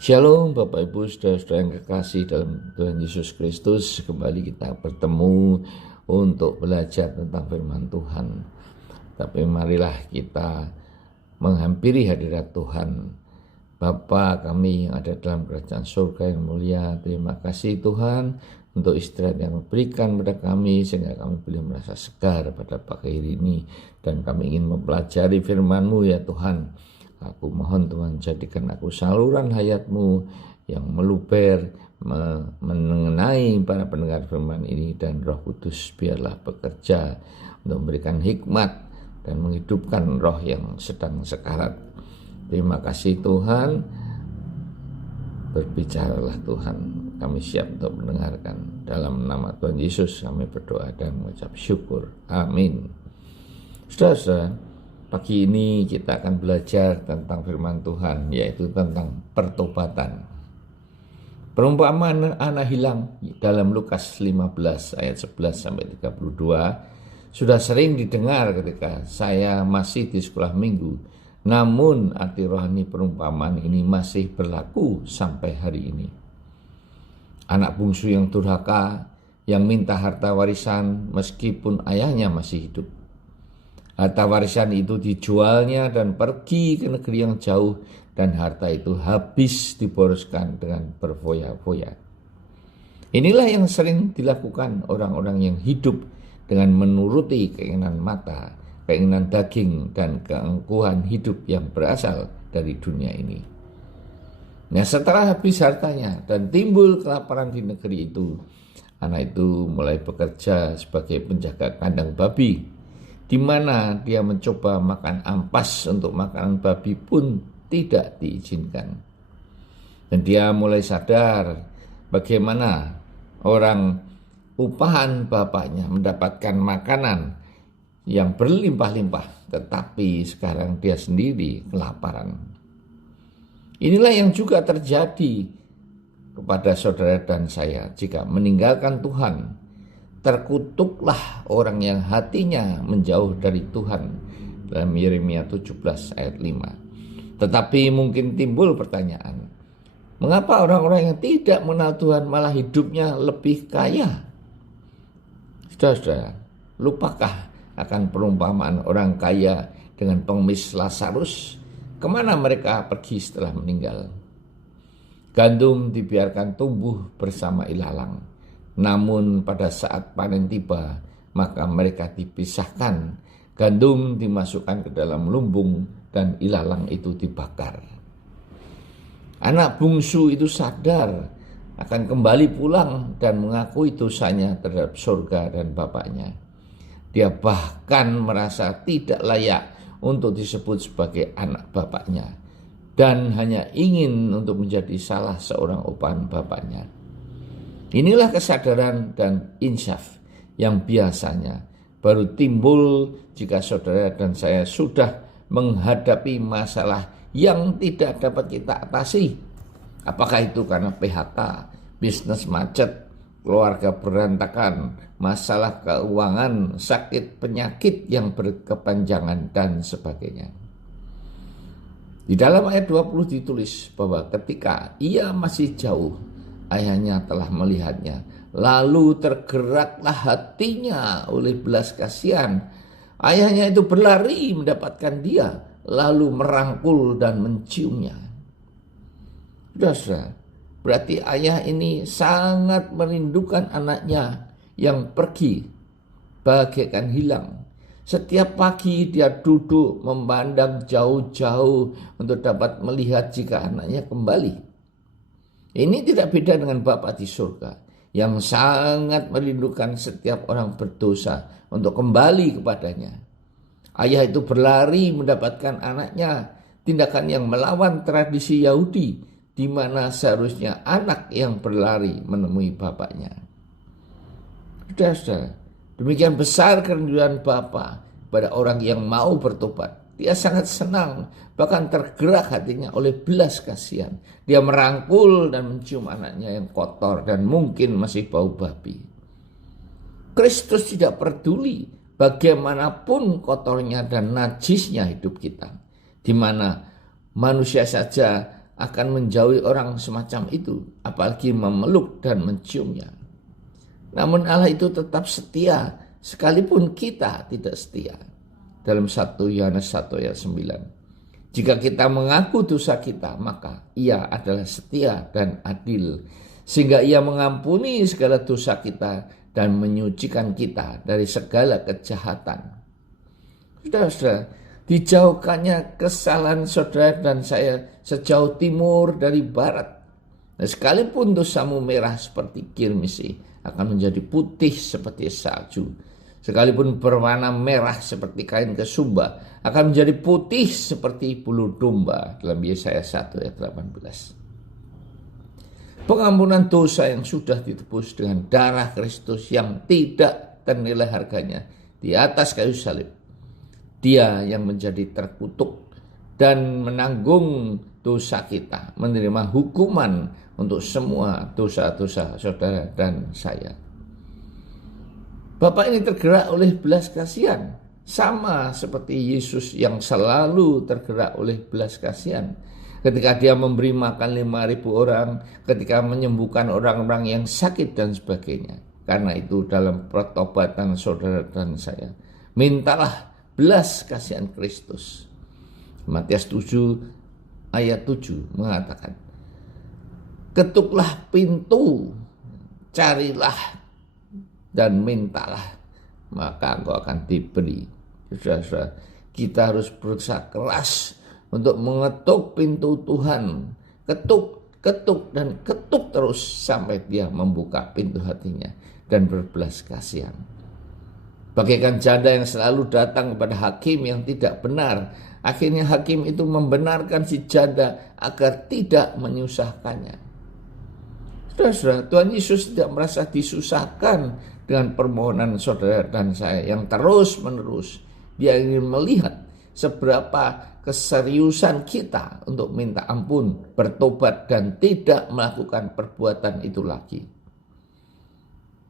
Shalom Bapak Ibu Saudara-saudara yang kekasih dalam Tuhan Yesus Kristus. Kembali kita bertemu untuk belajar tentang firman Tuhan. Tapi marilah kita menghampiri hadirat Tuhan. Bapa kami yang ada dalam kerajaan surga yang mulia, terima kasih Tuhan untuk istirahat yang berikan kepada kami sehingga kami boleh merasa segar pada pagi hari ini. Dan kami ingin mempelajari firman-Mu ya Tuhan. Aku mohon Tuhan jadikan aku saluran hayat-Mu yang meluber mengenai para pendengar firman ini, dan Roh Kudus biarlah bekerja untuk memberikan hikmat dan menghidupkan roh yang sedang sekarat. Terima kasih Tuhan, berbicaralah Tuhan, kami siap untuk mendengarkan. Dalam nama Tuhan Yesus kami berdoa dan mengucap syukur. Amin. Saudara-saudara, pagi ini kita akan belajar tentang firman Tuhan, yaitu tentang pertobatan. Perumpamaan anak hilang dalam Lukas 15 ayat 11-32 sudah sering didengar ketika saya masih di sekolah minggu. Namun arti rohani perumpamaan ini masih berlaku sampai hari ini. Anak bungsu yang durhaka, yang minta harta warisan meskipun ayahnya masih hidup. Harta warisan itu dijualnya dan pergi ke negeri yang jauh, dan harta itu habis diboroskan dengan berfoya-foya. Inilah yang sering dilakukan orang-orang yang hidup dengan menuruti keinginan mata, keinginan daging, dan keangkuhan hidup yang berasal dari dunia ini. Nah, setelah habis hartanya dan timbul kelaparan di negeri itu, anak itu mulai bekerja sebagai penjaga kandang babi, di mana dia mencoba makan ampas untuk makanan babi pun tidak diizinkan. Dan dia mulai sadar bagaimana orang upahan bapaknya mendapatkan makanan yang berlimpah-limpah, tetapi sekarang dia sendiri kelaparan. Inilah yang juga terjadi kepada saudara dan saya jika meninggalkan Tuhan. Terkutuklah orang yang hatinya menjauh dari Tuhan, dalam Yeremia 17 ayat 5. Tetapi mungkin timbul pertanyaan, mengapa orang-orang yang tidak mengenal Tuhan malah hidupnya lebih kaya? Saudara-saudara, lupakah akan perumpamaan orang kaya dengan pengemis Lazarus? Kemana mereka pergi setelah meninggal? Gandum dibiarkan tumbuh bersama ilalang. Namun pada saat panen tiba, maka mereka dipisahkan. Gandum dimasukkan ke dalam lumbung dan ilalang itu dibakar. Anak bungsu itu sadar akan kembali pulang dan mengakui dosanya terhadap surga dan bapaknya. Dia bahkan merasa tidak layak untuk disebut sebagai anak bapaknya dan hanya ingin untuk menjadi salah seorang upahan bapaknya. Inilah kesadaran dan insaf yang biasanya baru timbul jika saudara dan saya sudah menghadapi masalah yang tidak dapat kita atasi. Apakah itu karena PHK, bisnis macet, keluarga berantakan, masalah keuangan, sakit, penyakit yang berkepanjangan, dan sebagainya. Di dalam ayat 20 ditulis bahwa ketika ia masih jauh, ayahnya telah melihatnya, lalu tergeraklah hatinya oleh belas kasihan. Ayahnya itu berlari mendapatkan dia, lalu merangkul dan menciumnya. Saudara, berarti ayah ini sangat merindukan anaknya yang pergi bagaikan hilang. Setiap pagi dia duduk memandang jauh-jauh untuk dapat melihat jika anaknya kembali. Ini tidak beda dengan Bapa di surga yang sangat merindukan setiap orang berdosa untuk kembali kepadanya. Ayah itu berlari mendapatkan anaknya, tindakan yang melawan tradisi Yahudi, di mana seharusnya anak yang berlari menemui bapaknya. Saudara, demikian besar kerinduan Bapa pada orang yang mau bertobat. Dia sangat senang, bahkan tergerak hatinya oleh belas kasihan. Dia merangkul dan mencium anaknya yang kotor dan mungkin masih bau babi. Kristus tidak peduli bagaimanapun kotornya dan najisnya hidup kita, di mana manusia saja akan menjauhi orang semacam itu, apalagi memeluk dan menciumnya. Namun Allah itu tetap setia, sekalipun kita tidak setia. Dalam 1 Yohanes 1 ayat 9. Jika kita mengaku dosa kita, maka Ia adalah setia dan adil, sehingga Ia mengampuni segala dosa kita dan menyucikan kita dari segala kejahatan. Saudara-saudara, dijauhkannya kesalahan saudara dan saya sejauh timur dari barat. Nah, sekalipun dosamu merah seperti kirmisi, akan menjadi putih seperti salju. Sekalipun berwarna merah seperti kain kesumba, akan menjadi putih seperti bulu domba. Dalam Yesaya 1 ayat 18. Pengampunan dosa yang sudah ditebus dengan darah Kristus yang tidak ternilai harganya di atas kayu salib. Dia yang menjadi terkutuk dan menanggung dosa kita, menerima hukuman untuk semua dosa-dosa saudara dan saya. Bapak ini tergerak oleh belas kasihan, sama seperti Yesus yang selalu tergerak oleh belas kasihan. Ketika dia memberi makan 5.000 orang, ketika menyembuhkan orang-orang yang sakit dan sebagainya. Karena itu dalam pertobatan saudara dan saya, mintalah belas kasihan Kristus. Matius 7 ayat 7 mengatakan, ketuklah pintu, carilah dan mintalah, maka engkau akan diberi. Saudara-saudara, kita harus berusaha keras untuk mengetuk pintu Tuhan. Ketuk, ketuk, dan ketuk terus sampai dia membuka pintu hatinya dan berbelas kasihan. Bagaikan janda yang selalu datang kepada hakim yang tidak benar, akhirnya hakim itu membenarkan si janda agar tidak menyusahkannya. Saudara-saudara, Tuhan Yesus tidak merasa disusahkan dengan permohonan saudara dan saya yang terus-menerus. Dia ingin melihat seberapa keseriusan kita untuk minta ampun, bertobat, dan tidak melakukan perbuatan itu lagi.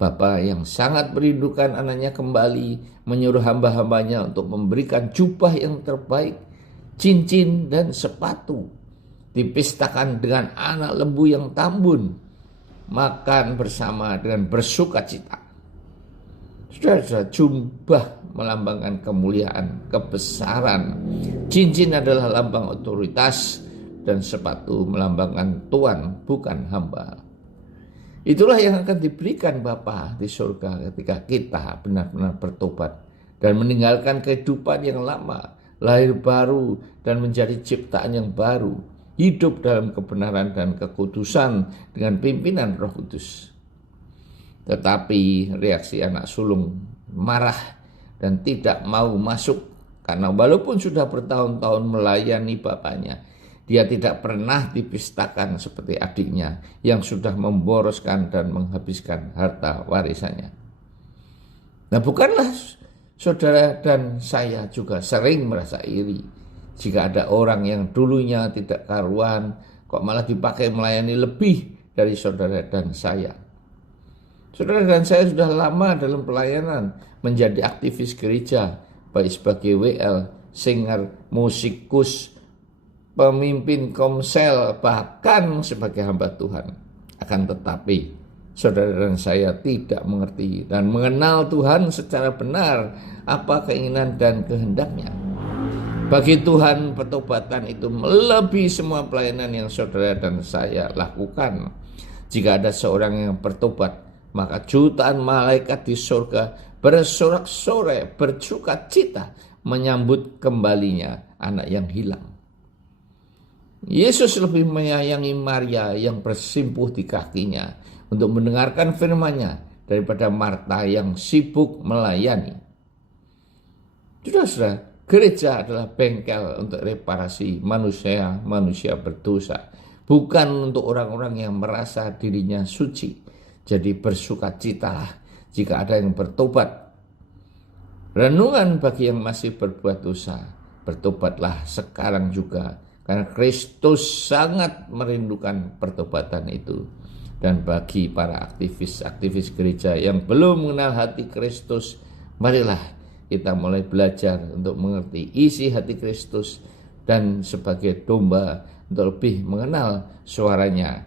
Bapa yang sangat merindukan anaknya kembali, menyuruh hamba-hambanya untuk memberikan jubah yang terbaik, cincin dan sepatu, dipistakan dengan anak lembu yang tambun, makan bersama dengan bersuka cita. Saudara-saudara, jubah melambangkan kemuliaan, kebesaran, cincin adalah lambang otoritas, dan sepatu melambangkan Tuhan bukan hamba. Itulah yang akan diberikan Bapa di surga ketika kita benar-benar bertobat dan meninggalkan kehidupan yang lama, lahir baru dan menjadi ciptaan yang baru, hidup dalam kebenaran dan kekudusan dengan pimpinan Roh Kudus. Tetapi reaksi anak sulung marah dan tidak mau masuk karena walaupun sudah bertahun-tahun melayani bapaknya, dia tidak pernah dipistakan seperti adiknya yang sudah memboroskan dan menghabiskan harta warisannya. Nah, bukanlah saudara dan saya juga sering merasa iri jika ada orang yang dulunya tidak karuan kok malah dipakai melayani lebih dari saudara dan saya. Saudara dan saya sudah lama dalam pelayanan, menjadi aktivis gereja, baik sebagai WL, singer, musikus, pemimpin komsel, bahkan sebagai hamba Tuhan. Akan tetapi saudara dan saya tidak mengerti dan mengenal Tuhan secara benar apa keinginan dan kehendaknya. Bagi Tuhan, pertobatan itu melebihi semua pelayanan yang saudara dan saya lakukan. Jika ada seorang yang bertobat, maka jutaan malaikat di surga bersorak-sorai, bersuka cita menyambut kembalinya anak yang hilang. Yesus lebih menyayangi Maria yang bersimpuh di kakinya untuk mendengarkan firman-Nya daripada Marta yang sibuk melayani. Saudara, gereja adalah bengkel untuk reparasi manusia berdosa, bukan untuk orang-orang yang merasa dirinya suci. Jadi bersukacitalah jika ada yang bertobat. Renungan bagi yang masih berbuat dosa, bertobatlah sekarang juga, karena Kristus sangat merindukan pertobatan itu. Dan bagi para aktivis gereja yang belum mengenal hati Kristus, marilah kita mulai belajar untuk mengerti isi hati Kristus dan sebagai domba untuk lebih mengenal suaranya.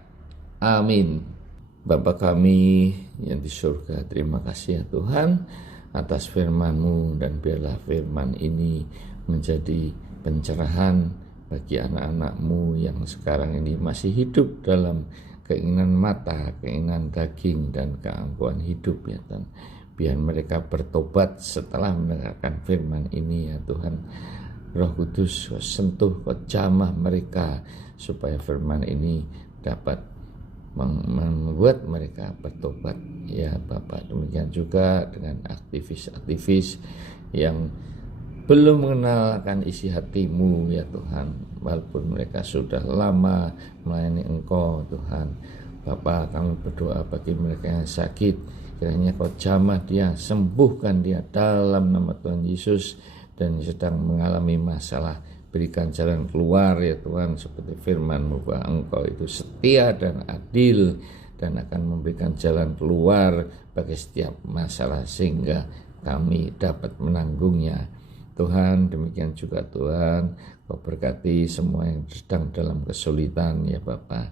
Amin. Bapa kami yang di surga, terima kasih ya Tuhan atas firman-Mu, dan biarlah firman ini menjadi pencerahan bagi anak-anak-Mu yang sekarang ini masih hidup dalam keinginan mata, keinginan daging, dan keangkuhan hidup ya Tuhan. Biar mereka bertobat setelah mendengarkan firman ini ya Tuhan. Roh Kudus, sentuh, jamah mereka supaya firman ini dapat membuat mereka bertobat ya Bapak. Demikian juga dengan aktivis-aktivis yang belum mengenalkan isi hati-Mu ya Tuhan, walaupun mereka sudah lama melayani Engkau Tuhan. Bapak, kami berdoa bagi mereka yang sakit, kiranya Kau jamah dia, sembuhkan dia dalam nama Tuhan Yesus. Dan sedang mengalami masalah, berikan jalan keluar ya Tuhan, seperti firman-Mu bahwa Engkau itu setia dan adil dan akan memberikan jalan keluar bagi setiap masalah sehingga kami dapat menanggungnya. Tuhan, demikian juga Tuhan, Kau berkati semua yang sedang dalam kesulitan ya Bapa.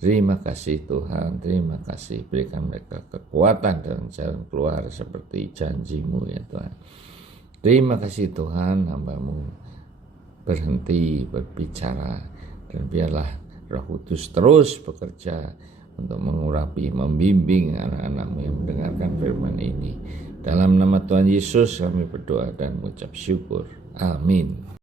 Terima kasih Tuhan, terima kasih, berikan mereka kekuatan dan jalan keluar seperti janji-Mu ya Tuhan. Terima kasih Tuhan, hamba-Mu berhenti berbicara, dan biarlah Roh Kudus terus bekerja untuk mengurapi, membimbing anak-anak-Mu yang mendengarkan firman ini. Dalam nama Tuhan Yesus kami berdoa dan mengucap syukur. Amin.